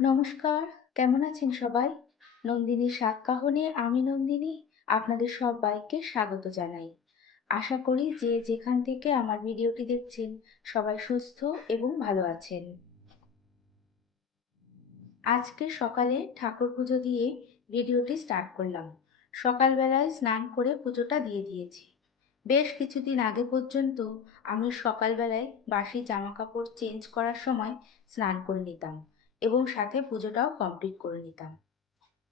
নমস্কার, কেমন আছেন সবাই? নন্দিনীর সাতকাহনে আমি নন্দিনী আপনাদের সবাইকে স্বাগত জানাই। আশা করি যে যেখান থেকে আমার ভিডিওটি দেখছেন সবাই সুস্থ এবং ভালো আছেন। আজকে সকালে ঠাকুর পুজো দিয়ে ভিডিওটি স্টার্ট করলাম। সকালবেলায় স্নান করে পুজোটা দিয়ে দিয়েছি। বেশ কিছুদিন আগে পর্যন্ত আমি সকালবেলায় বাসি জামাকাপড় চেঞ্জ করার সময় স্নান করে নিতাম এবং সাথে পুজোটাও কমপ্লিট করে নিতাম।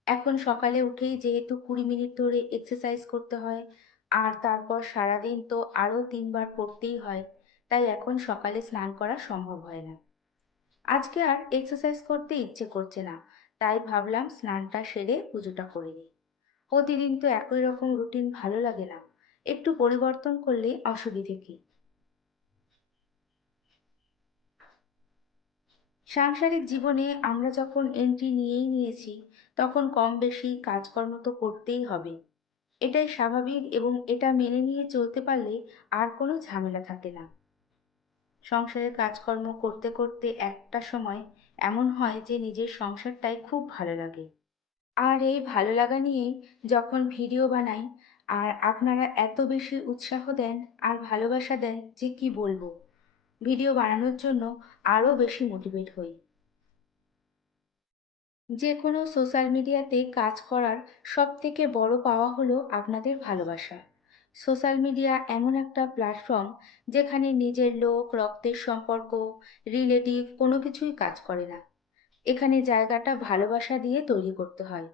এখন সকালে উঠেই যেহেতু কুড়ি মিনিট ধরে এক্সারসাইজ করতে হয়, আর তারপর সারাদিন তো আরও তিনবার পড়তেই হয়, তাই এখন সকালে স্নান করা সম্ভব হয় না। আজকে আর এক্সারসাইজ করতে ইচ্ছে করছে না, তাই ভাবলাম স্নানটা সেরে পুজোটা করে নিই। প্রতিদিন তো একই রকম রুটিন ভালো লাগে না, একটু পরিবর্তন করলে অসুবিধে কী? সাংসারিক জীবনে আমরা যখন এন্ট্রি নিয়েই নিয়েছি, তখন কম বেশি কাজকর্ম তো করতেই হবে। এটাই স্বাভাবিক এবং এটা মেনে নিয়ে চলতে পারলে আর কোনো ঝামেলা থাকে না। সংসারের কাজকর্ম করতে করতে একটা সময় এমন হয় যে নিজের সংসারটাই খুব ভালো লাগে। আর এই ভালো লাগা নিয়েই যখন ভিডিও বানাই, আর আপনারা এত বেশি উৎসাহ দেন আর ভালোবাসা দেন যে কি বলব? ভিডিও বানানোর জন্য আরও বেশি মোটিভেট হই। যে কোনো সোশ্যাল মিডিয়াতে কাজ করার সব থেকে বড় পাওয়া হলো আপনাদের ভালোবাসা। সোশ্যাল মিডিয়া এমন একটা প্ল্যাটফর্ম যেখানে নিজের লোক, রক্তের সম্পর্ক রিলেটিভ কোনো কিছুই কাজ করে না। এখানে জায়গাটা ভালোবাসা দিয়ে তৈরি করতে হয়।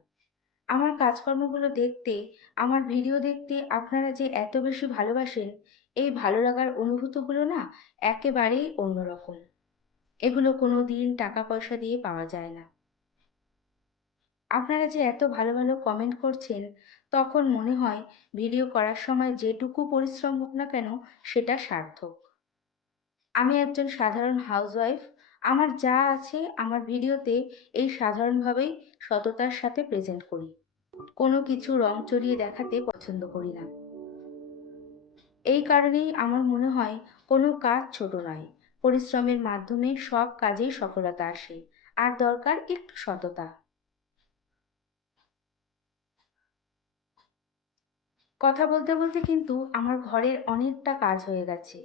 আমার কাজকর্মগুলো দেখতে, আমার ভিডিও দেখতে আপনারা যে এত বেশি ভালোবাসেন এই ভালো লাগার অনুভূতিগুলো না একেবারেই অন্যরকম। এগুলো কোনো দিন টাকা পয়সা দিয়ে পাওয়া যায় না। আপনারা যে এত ভালো ভালো কমেন্ট করছেন, তখন মনে হয় ভিডিও করার সময় যেটুকু পরিশ্রম হোক না কেন, সেটা সার্থক। আমি একজন সাধারণ হাউসওয়াইফ আমার যা আছে আমার ভিডিওতে এই সাধারণভাবেই সততার সাথে প্রেজেন্ট করি। কোনো কিছু রং চড়িয়ে দেখাতে পছন্দ করি না। এই কারণেই আমার মনে হয় কোনো কাজ ছোট নয়। পরিশ্রমের মাধ্যমে সব কাজেই সফলতা আসে, আর দরকার একটু সততা। কথা বলতে বলতে কিন্তু আমার ঘরের অনেকটা কাজ হয়ে গেছে।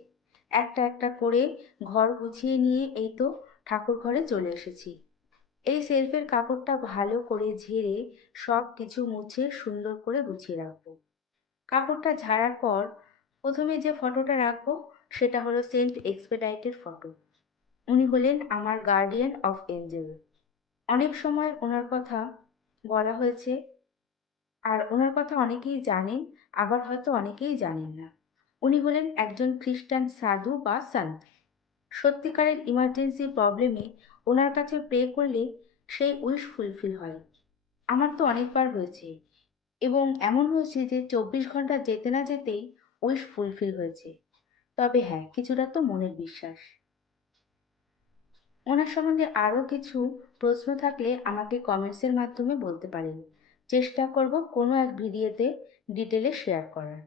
একটা একটা করে ঘর গুছিয়ে নিয়ে এই তো ঠাকুর ঘরে চলে এসেছি। এই সেলফের কাপড়টা ভালো করে ঝেড়ে সব কিছু মুছে সুন্দর করে গুছিয়ে রাখব। কাপড়টা ঝাড়ার পর প্রথমে যে ফটোটা রাখব, সেটা হলো সেন্ট এক্সপেডাইটের ফটো। উনি হলেন আমার গার্ডিয়ান অফ এঞ্জেল অনেক সময় ওনার কথা বলা হয়েছে, আর ওনার কথা অনেকেই জানেন, আবার হয়তো অনেকেই জানেন না। উনি হলেন একজন খ্রিস্টান সাধু বা সন্ত। সত্যিকারের ইমার্জেন্সি প্রবলেমে ওনার কাছে প্রে করলে সেই উইশ ফুলফিল হয়। আমার তো অনেকবার হয়েছে, এবং এমন হয়েছে যে চব্বিশ ঘণ্টা যেতে না যেতেই উইশ ফুলফিল হয়েছে। তবে হ্যাঁ কিছুটা তো মনের বিশ্বাস। ওনার সম্বন্ধে আরও কিছু প্রশ্ন থাকলে আমাকে কমেন্টসের মাধ্যমে বলতে পারেন। চেষ্টা করব কোনো এক ভিডিওতে ডিটেলে শেয়ার করার।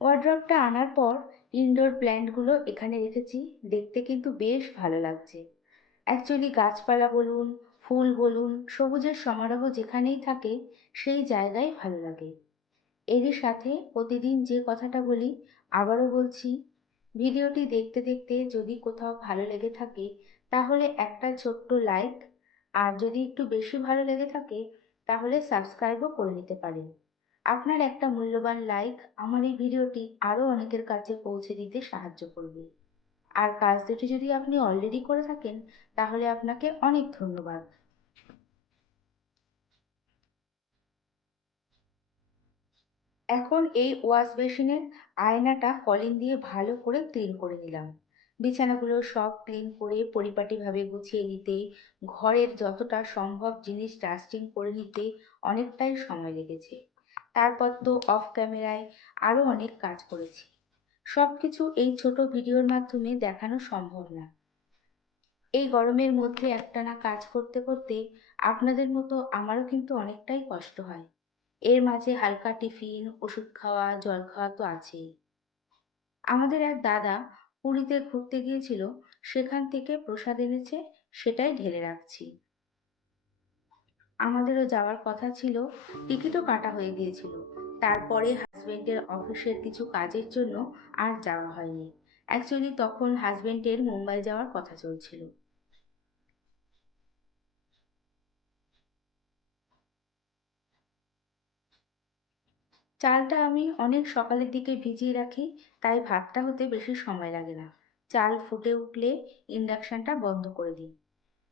ওয়ার্ড্রপটা আনার পর ইনডোর প্ল্যান্টগুলো এখানে রেখেছি। দেখতে কিন্তু বেশ ভালো লাগছে। অ্যাকচুয়ালি গাছপালা বলুন, ফুল বলুন, সবুজের সমারোহ যেখানেই থাকে সেই জায়গায় ভালো লাগে। এরই সাথে প্রতিদিন যে কথাটা বলি, আবারও বলছি, ভিডিওটি দেখতে দেখতে যদি কোথাও ভালো লেগে থাকে, তাহলে একটা ছোট্ট লাইক আর যদি একটু বেশি ভালো লেগে থাকে, তাহলে সাবস্ক্রাইবও করে নিতে পারেন। আপনার একটা মূল্যবান লাইক আমার এই ভিডিওটি আরও অনেকের কাছে পৌঁছে দিতে সাহায্য করবে। আর কাজ দুটি যদি আপনি অলরেডি করে থাকেন, তাহলে আপনাকে অনেক ধন্যবাদ। এখন এই ওয়াশ বেসিনের আয়নাটা কলিন দিয়ে ভালো করে ক্লিন করে নিলাম। বিছানাগুলো সব ক্লিন করে পরিপাটিভাবে গুছিয়ে নিতে, ঘরের যতটা সম্ভব জিনিস ডাস্টিং করে নিতে অনেকটাই সময় লেগেছে। তারপর তো অফ ক্যামেরায় আরও অনেক কাজ করেছি। সব কিছু এই ছোট ভিডিওর মাধ্যমে দেখানো সম্ভব না। এই গরমের মধ্যে একটানা কাজ করতে করতে আপনাদের মতো আমারও কিন্তু অনেকটাই কষ্ট হয়। এর মাঝে হালকা টিফিন, ওষুধ খাওয়া, জল খাওয়া তো আছেই। আমাদের এক দাদা পুরীতে ঘুরতে গিয়েছিল, সেখান থেকে প্রসাদ এনেছে, সেটাই ঢেলে রাখছি। আমাদেরও যাওয়ার কথা ছিল, টিকিটও কাটা হয়ে গিয়েছিল। তারপরে হাজবেন্ডের অফিসের কিছু কাজের জন্য আর যাওয়া হয়নি। অ্যাকচুয়ালি তখন হাজবেন্ডের মুম্বাই যাওয়ার কথা চলছিল। চালটা আমি অনেক সকালের দিকে ভিজিয়ে রাখি, তাই ভাতটা হতে বেশি সময় লাগে না। চাল ফুটে উঠলে ইন্ডাকশানটা বন্ধ করে দিই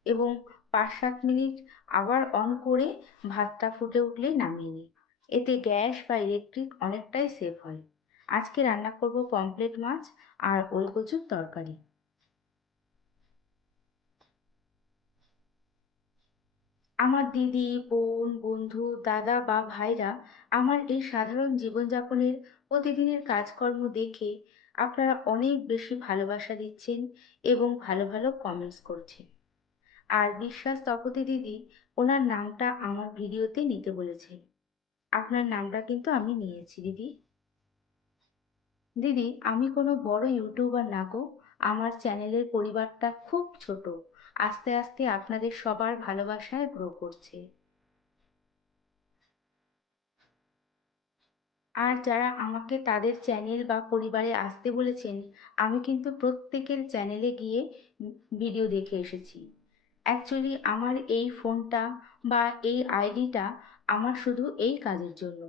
এবং পাঁচ সাত মিনিট আবার অন করে ভাতটা ফুটে উঠলেই নামিয়ে নিই। এতে গ্যাস বা ইলেকট্রিক অনেকটাই সেভ হয়। আজকে রান্না করব পমপ্লেট মাছ আর ওলকচুর তরকারি। আমার দিদি, বোন, বন্ধু, দাদা বা ভাইরা আমার এই সাধারণ জীবনযাপনের প্রতিদিনের কাজকর্ম দেখে আপনারা অনেক বেশি ভালোবাসা দিচ্ছেন এবং ভালো ভালো কমেন্টস করছেন। আর বিশ্বাস তপতি দিদি ওনার নামটা আমার ভিডিওতে নিতে বলেছে আপনার নামটা কিন্তু আমি নিয়েছি, দিদি। দিদি, আমি কোনো বড় ইউটিউবার না গো। আমার চ্যানেলের পরিবারটা খুব ছোট। আস্তে আস্তে আপনাদের সবার ভালোবাসায় গ্রো করছে। আর যারা আমাকে তাদের চ্যানেল বা পরিবারে আসতে বলেছেন, আমি কিন্তু প্রত্যেকের চ্যানেলে গিয়ে ভিডিও দেখে এসেছি। অ্যাকচুয়ালি আমার এই ফোনটা বা এই আইডিটা আমার শুধু এই কাজের জন্য।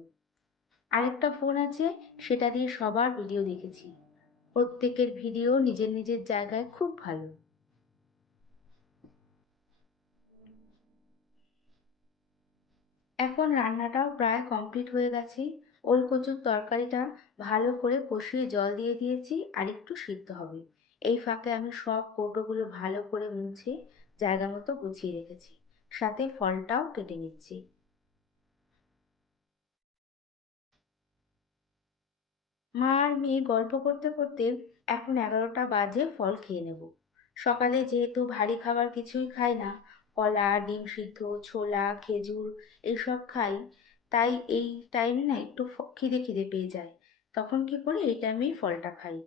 আরেকটা ফোন আছে, সেটা দিয়ে সবার ভিডিও দেখেছি। প্রত্যেকের ভিডিও নিজের নিজের জায়গায় খুব ভালো। এখন রান্নাটাও প্রায় কমপ্লিট হয়ে গেছে। ওল কচুর তরকারিটা ভালো করে কষিয়ে জল দিয়ে দিয়েছি আর একটু সিদ্ধ হবে। এই ফাঁকে আমি সব কৌটোগুলো ভালো করে মুছে জায়গা মতো গুছিয়ে রেখেছি। সাথে ফলটাও কেটে নিচ্ছি। মা আর মেয়ে গল্প করতে করতে এখন এগারোটা বাজে ফল খেয়ে নেব। সকালে যেহেতু ভারী খাবার কিছুই খাই না কলা, ডিম সিদ্ধ, ছোলা, খেজুর এইসব খাই। তাই এই টাইমে না একটু খিদে খিদে পেয়ে যায়। তখন কি করি? এই টাইমেই ফলটা খাই।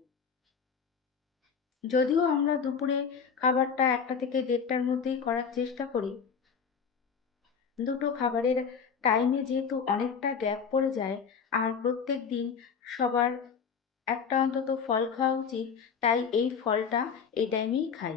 যদিও আমরা দুপুরে খাবারটা একটা থেকে দেড়টার মধ্যেই করার চেষ্টা করি। দুটো খাবারের টাইমে যেহেতু অনেকটা গ্যাপ পড়ে যায়, আর প্রত্যেক দিন সবার একটা অন্তত ফল খাওয়া উচিত, তাই এই ফলটা এই টাইমেই খাই।